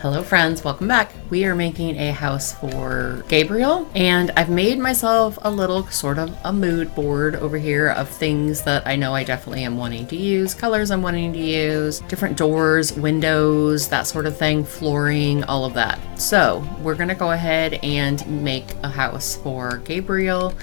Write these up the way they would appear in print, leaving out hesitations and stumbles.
Hello friends, welcome back. We are making a house for Gabriel, and I've made myself a little sort of a mood board over here of things that I know I definitely am wanting to use, colors I'm wanting to use, different doors, windows, that sort of thing, flooring, all of that. So we're gonna go ahead and make a house for Gabriel.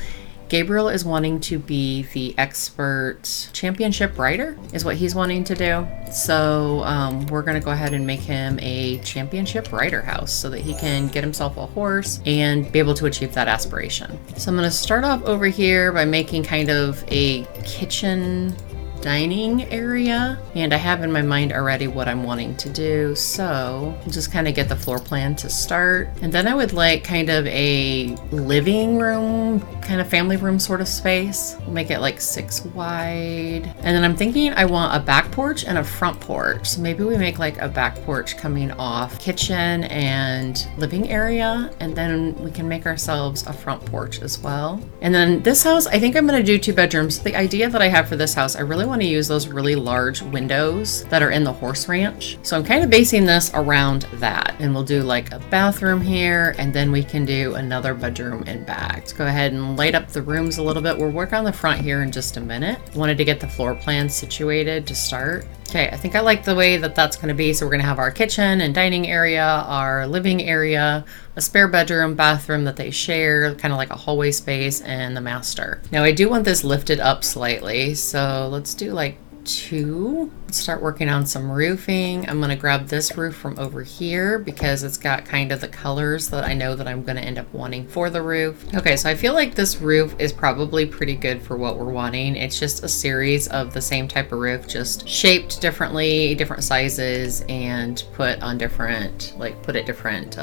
Gabriel is wanting to be the expert championship rider is what he's wanting to do. So we're going to go ahead and make him a championship rider house so that he can get himself a horse and be able to achieve that aspiration. So I'm going to start off over here by making kind of a kitchen dining area, and I have in my mind already what I'm wanting to do, so I'll just kind of get the floor plan to start. And then I would like kind of a living room, kind of family room sort of space. We'll make it like 6 wide. And then I'm thinking I want a back porch and a front porch, so maybe we make like a back porch coming off kitchen and living area, and then we can make ourselves a front porch as well. And then this house, I think I'm going to do 2 bedrooms. The idea that I have for this house, I really want to use those really large windows that are in the horse ranch. So I'm kind of basing this around that, and we'll do like a bathroom here, and then we can do another bedroom and back. Let's go ahead and light up the rooms a little bit. We'll work on the front here in just a minute. Wanted to get the floor plan situated to start. Okay, I think I like the way that that's going to be. So we're going to have our kitchen and dining area, our living area, a spare bedroom, bathroom that they share, kind of like a hallway space, and the master. Now I do want this lifted up slightly, so let's do like 2. Let's start working on some roofing. I'm going to grab this roof from over here because it's got kind of the colors that I know that I'm going to end up wanting for the roof. Okay, so I feel like this roof is probably pretty good for what we're wanting. It's just a series of the same type of roof, just shaped differently, different sizes, and put on different, like put at different,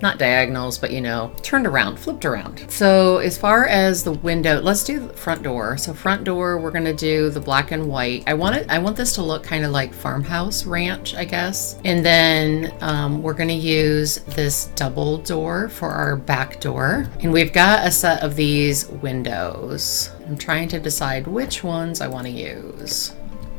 not diagonals, but you know, turned around, flipped around. So as far as the window, let's do the front door. So front door, we're going to do the black and white. I want this to look kind of like farmhouse ranch, I guess. And then we're going to use this double door for our back door. And we've got a set of these windows. I'm trying to decide which ones I want to use.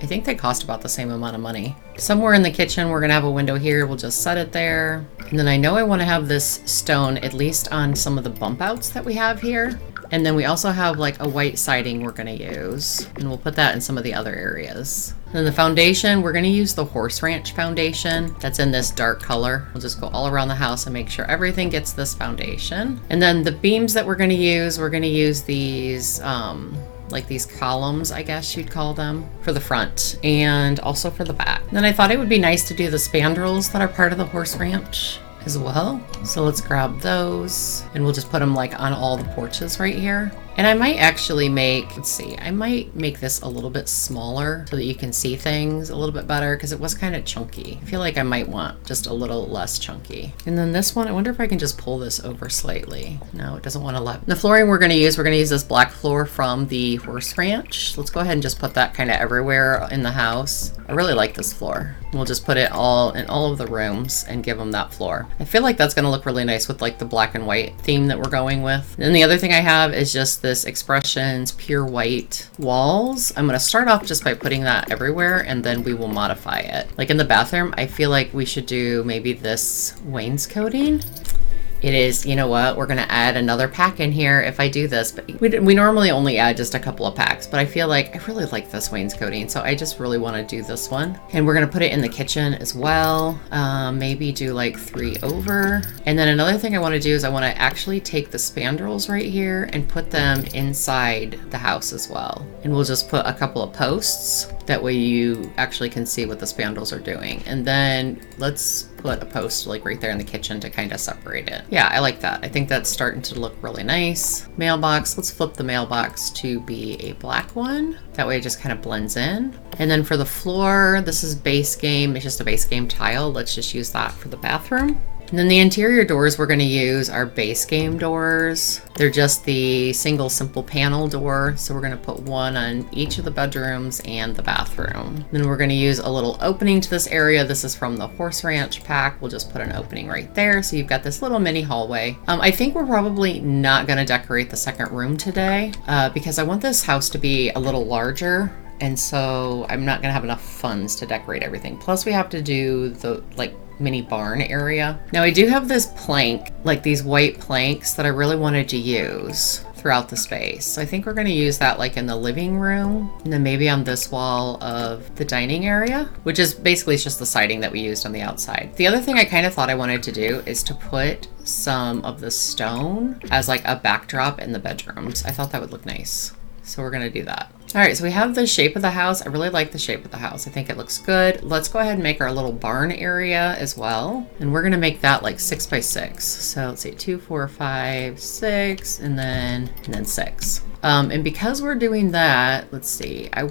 I think they cost about the same amount of money. Somewhere in the kitchen, we're gonna have a window here. We'll just set it there. And then I know I wanna have this stone at least on some of the bump outs that we have here. And then we also have like a white siding we're gonna use, and we'll put that in some of the other areas. Then the foundation, we're gonna use the horse ranch foundation that's in this dark color. We'll just go all around the house and make sure everything gets this foundation. And then the beams that we're gonna use these, like these columns, I guess you'd call them, for the front and also for the back. Then I thought it would be nice to do the spandrels that are part of the horse ranch as well. So let's grab those, and we'll just put them like on all the porches right here. And I might actually make, let's see, I might make this a little bit smaller so that you can see things a little bit better, because it was kind of chunky. I feel like I might want just a little less chunky. And then this one, I wonder if I can just pull this over slightly. No, it doesn't want to let. The flooring we're going to use this black floor from the horse ranch. Let's go ahead and just put that kind of everywhere in the house. I really like this floor. We'll just put it all in all of the rooms and give them that floor. I feel like that's going to look really nice with like the black and white theme that we're going with. And the other thing I have is just this Expressions pure white walls. I'm going to start off just by putting that everywhere, and then we will modify it. Like in the bathroom, I feel like we should do maybe this wainscoting. It is, you know what, we're gonna add another pack in here if I do this, but we normally only add just a couple of packs, but I feel like I really like this wainscoting, so I just really want to do this one. And we're gonna put it in the kitchen as well. Maybe do like 3 over. And then another thing I want to do is I want to actually take the spandrels right here and put them inside the house as well. And we'll just put a couple of posts. That way you actually can see what the spandrels are doing. And then let's put a post like right there in the kitchen to kind of separate it. Yeah, I like that. I think that's starting to look really nice. Mailbox, let's flip the mailbox to be a black one. That way it just kind of blends in. And then for the floor, this is base game. It's just a base game tile. Let's just use that for the bathroom. And then the interior doors we're going to use are base game doors. They're just the single simple panel door. So we're going to put one on each of the bedrooms and the bathroom. Then we're going to use a little opening to this area. This is from the horse ranch pack. We'll just put an opening right there. So you've got this little mini hallway. I think we're probably not going to decorate the second room today because I want this house to be a little larger. And so I'm not going to have enough funds to decorate everything. Plus we have to do the mini barn area. Now I do have this plank, like these white planks that I really wanted to use throughout the space. So I think we're going to use that like in the living room and then maybe on this wall of the dining area, which is basically just the siding that we used on the outside. The other thing I kind of thought I wanted to do is to put some of the stone as like a backdrop in the bedrooms. I thought that would look nice. So we're going to do that. All right, so we have the shape of the house. I really like the shape of the house. I think it looks good. Let's go ahead and make our little barn area as well. And we're gonna make that like 6 by 6. So let's see, 2, 4, 5, 6, and then 6. And because we're doing that, let's see, I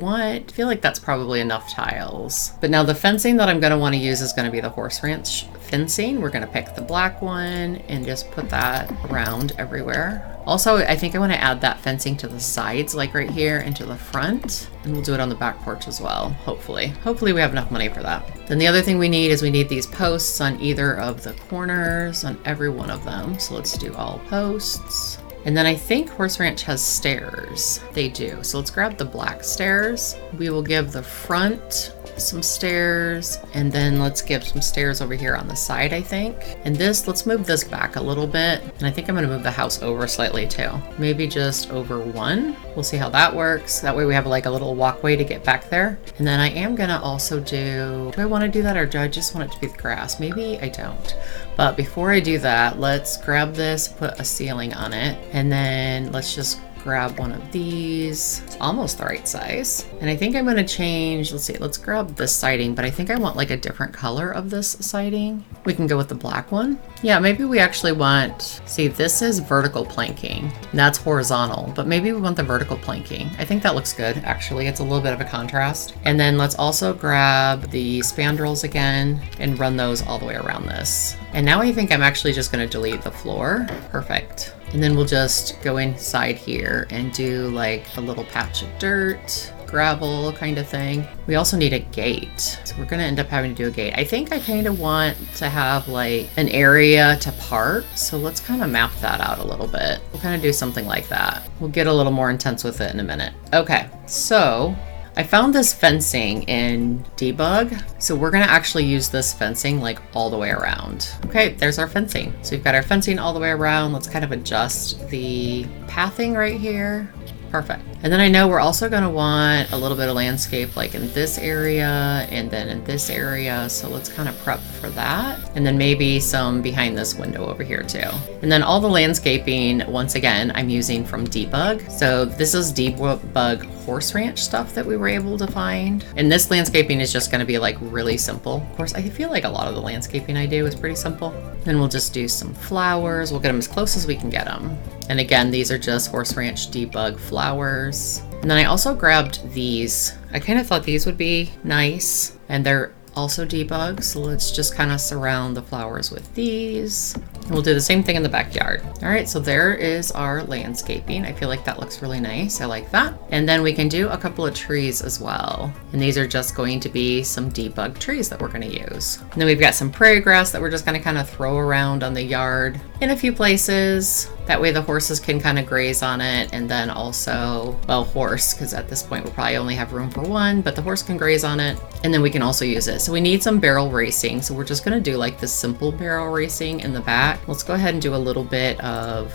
feel like that's probably enough tiles. But now the fencing that I'm gonna wanna use is gonna be the horse ranch fencing. We're gonna pick the black one and just put that around everywhere. Also, I think I want to add that fencing to the sides, like right here, and to the front. And we'll do it on the back porch as well, hopefully. Hopefully we have enough money for that. Then the other thing we need is we need these posts on either of the corners, on every one of them. So let's do all posts. And then I think Horse Ranch has stairs. They do. So let's grab the black stairs. We will give the front some stairs, and then let's give some stairs over here on the side, I think. And this, let's move this back a little bit. And I think I'm gonna move the house over slightly too. Maybe just over 1. We'll see how that works. That way we have like a little walkway to get back there. And then I am gonna also do I wanna do that or do I just want it to be the grass? Maybe I don't. But before I do that, let's grab this, put a ceiling on it, and then let's just grab one of these. It's almost the right size. And I think I'm gonna change, let's see, let's grab this siding, but I think I want like a different color of this siding. We can go with the black one. Yeah, maybe we actually want, see, this is vertical planking, and that's horizontal, but maybe we want the vertical planking. I think that looks good, actually. It's a little bit of a contrast. And then let's also grab the spandrels again and run those all the way around this. And now I think I'm actually just gonna delete the floor. Perfect. And then we'll just go inside here and do like a little patch of dirt, gravel kind of thing. We also need a gate. So we're gonna end up having to do a gate. I think I kind of want to have like an area to park. So let's kind of map that out a little bit. We'll kind of do something like that. We'll get a little more intense with it in a minute. Okay, so I found this fencing in Debug. So we're gonna actually use this fencing like all the way around. Okay, there's our fencing. So we've got our fencing all the way around. Let's kind of adjust the pathing right here. Perfect. And then I know we're also gonna want a little bit of landscape like in this area and then in this area. So let's kind of prep for that. And then maybe some behind this window over here too. And then all the landscaping, once again, I'm using from Debug. So this is Debug Horse Ranch stuff that we were able to find. And this landscaping is just gonna be like really simple. Of course, I feel like a lot of the landscaping I do is pretty simple. Then we'll just do some flowers. We'll get them as close as we can get them. And again, these are just Horse Ranch Debug flowers. And then I also grabbed these. I kind of thought these would be nice, and they're also Debug. So let's just kind of surround the flowers with these. And we'll do the same thing in the backyard. All right, so there is our landscaping. I feel like that looks really nice. I like that. And then we can do a couple of trees as well. And these are just going to be some Debug trees that we're gonna use. And then we've got some prairie grass that we're just gonna kind of throw around on the yard in a few places. That way the horses can kind of graze on it, and then also, well, horse, because at this point we'll probably only have room for one, but the horse can graze on it, and then we can also use it. So we need some barrel racing, so we're just gonna do like this simple barrel racing in the back. Let's go ahead and do a little bit of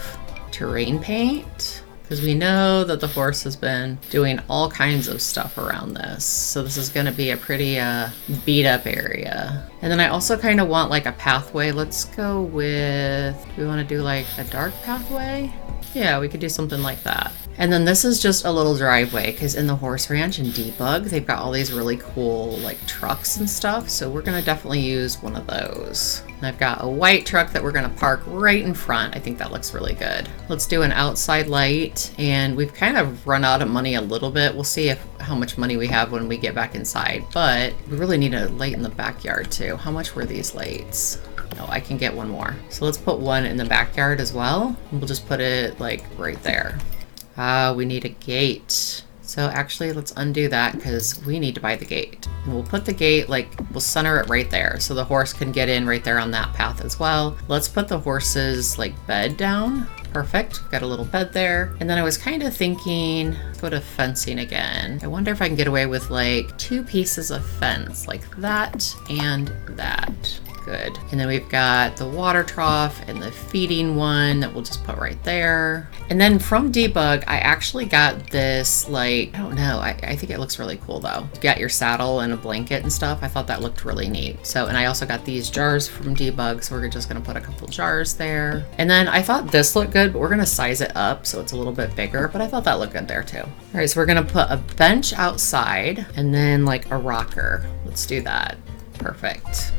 terrain paint, because we know that the horse has been doing all kinds of stuff around this. So this is gonna be a pretty beat up area. And then I also kind of want like a pathway. Let's go with, do we wanna do like a dark pathway? Yeah, we could do something like that. And then this is just a little driveway, because in the Horse Ranch and Debug, they've got all these really cool like trucks and stuff. So we're gonna definitely use one of those. And I've got a white truck that we're gonna park right in front. I think that looks really good. Let's do an outside light, and we've kind of run out of money a little bit. We'll see how much money we have when we get back inside, but we really need a light in the backyard too. How much were these lights? Oh, I can get one more. So let's put one in the backyard as well. We'll just put it like right there. We need a gate. So actually let's undo that, because we need to buy the gate. And we'll put the gate, like we'll center it right there so the horse can get in right there on that path as well. Let's put the horse's like bed down. Perfect, got a little bed there. And then I was kind of thinking, go to fencing again. I wonder if I can get away with like 2 pieces of fence, like that and that. good. And then we've got the water trough and the feeding one that we'll just put right there. And then from Debug, I actually got this, like, I don't know, I think it looks really cool though. You got your saddle and a blanket and stuff. I thought that looked really neat. So, and I also got these jars from Debug, so we're just gonna put a couple jars there. And then I thought this looked good, but we're gonna size it up so it's a little bit bigger, but I thought that looked good there too. All right, so we're gonna put a bench outside and then like a rocker. Let's do that. Perfect.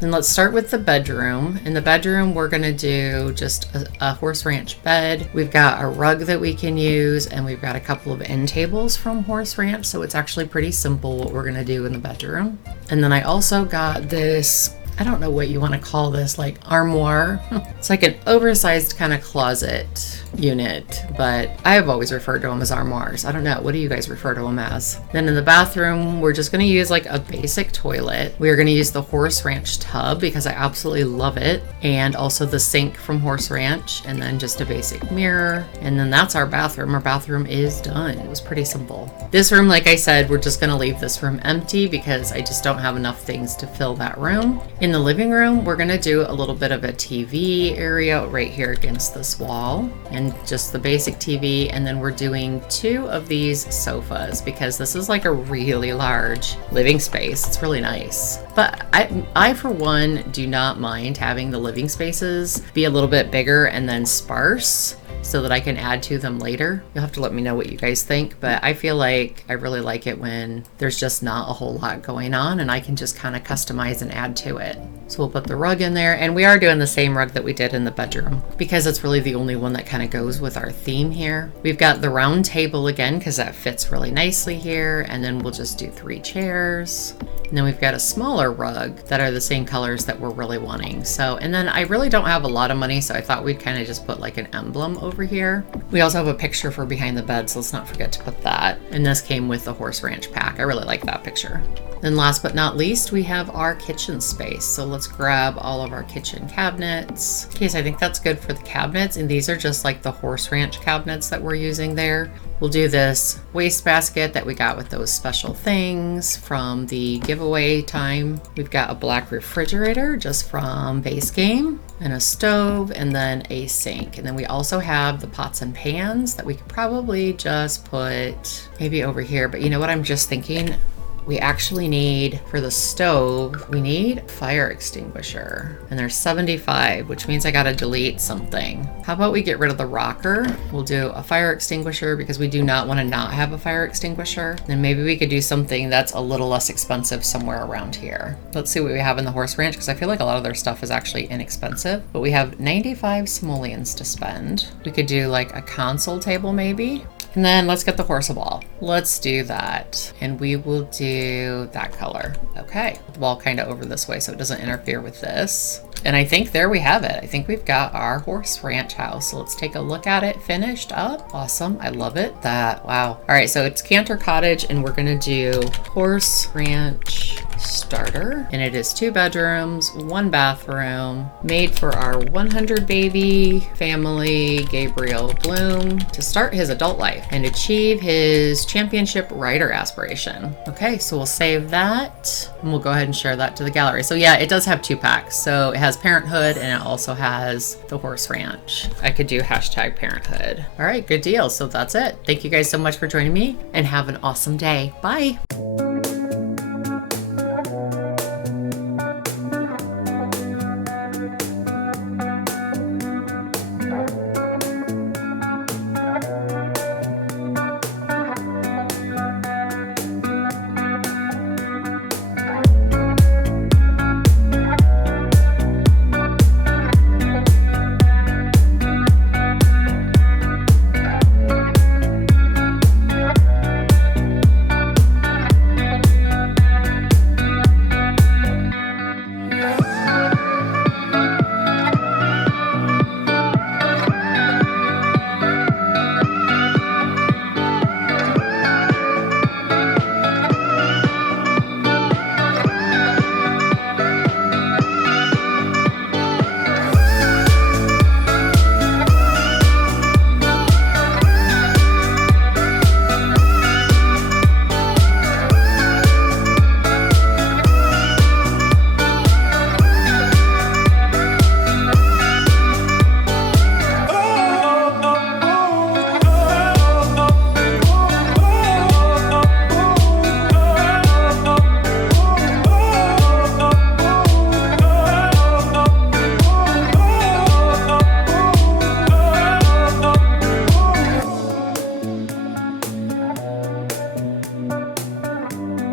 Then let's start with the bedroom. In the bedroom, we're gonna do just a horse ranch bed. We've got a rug that we can use, and we've got a couple of end tables from Horse Ranch, so it's actually pretty simple what we're gonna do in the bedroom. And then I also got this, I don't know what you want to call this, like armoire. It's like an oversized kind of closet unit, but I have always referred to them as armoires. I don't know. What do you guys refer to them as? Then in the bathroom, we're just going to use like a basic toilet. We are going to use the Horse Ranch tub because I absolutely love it. And also the sink from Horse Ranch, and then just a basic mirror. And then that's our bathroom. Our bathroom is done. It was pretty simple. This room, like I said, we're just going to leave this room empty because I just don't have enough things to fill that room. In the living room, we're going to do a little bit of a TV area right here against this wall, and just the basic TV. And then we're doing 2 of these sofas because this is like a really large living space. It's really nice. But I for one do not mind having the living spaces be a little bit bigger and then sparse, so that I can add to them later. You'll have to let me know what you guys think, but I feel like I really like it when there's just not a whole lot going on and I can just kind of customize and add to it. So we'll put the rug in there, and we are doing the same rug that we did in the bedroom because it's really the only one that kind of goes with our theme here. We've got the round table again because that fits really nicely here, and then we'll just do 3 chairs. And then we've got a smaller rug that are the same colors that we're really wanting. So, and then I really don't have a lot of money, so I thought we'd kind of just put like an emblem over here. We also have a picture for behind the bed, so let's not forget to put that. And this came with the Horse Ranch pack. I really like that picture. Then last but not least, we have our kitchen space. So let's grab all of our kitchen cabinets. Okay, so I think that's good for the cabinets. And these are just like the Horse Ranch cabinets that we're using there. We'll do this wastebasket that we got with those special things from the giveaway time. We've got a black refrigerator just from base game, and a stove, and then a sink. And then we also have the pots and pans that we could probably just put maybe over here. But you know what I'm just thinking? We actually need, for the stove, we need a fire extinguisher. And there's 75, which means I gotta delete something. How about we get rid of the rocker? We'll do a fire extinguisher because we do not want to not have a fire extinguisher. Then maybe we could do something that's a little less expensive somewhere around here. Let's see what we have in the Horse Ranch, because I feel like a lot of their stuff is actually inexpensive. But we have 95 simoleons to spend. We could do like a console table maybe. And then let's get the horse ball. Let's do that. And we will do that color. Okay. The ball kind of over this way so it doesn't interfere with this. And I think there we have it. I think we've got our Horse Ranch house. So let's take a look at it finished up. Awesome. I love it. Wow. All right. So it's Cantor Cottage, and we're going to do Horse Ranch starter, and it is 2 bedrooms, 1 bathroom, made for our 100 baby family Gabriel Bloom to start his adult life and achieve his championship rider aspiration. Okay, so we'll save that and we'll go ahead and share that to the gallery. So yeah, it does have 2 packs. So it has Parenthood and it also has the Horse Ranch. I could do hashtag Parenthood. All right, good deal. So that's it. Thank you guys so much for joining me, and have an awesome day. Bye.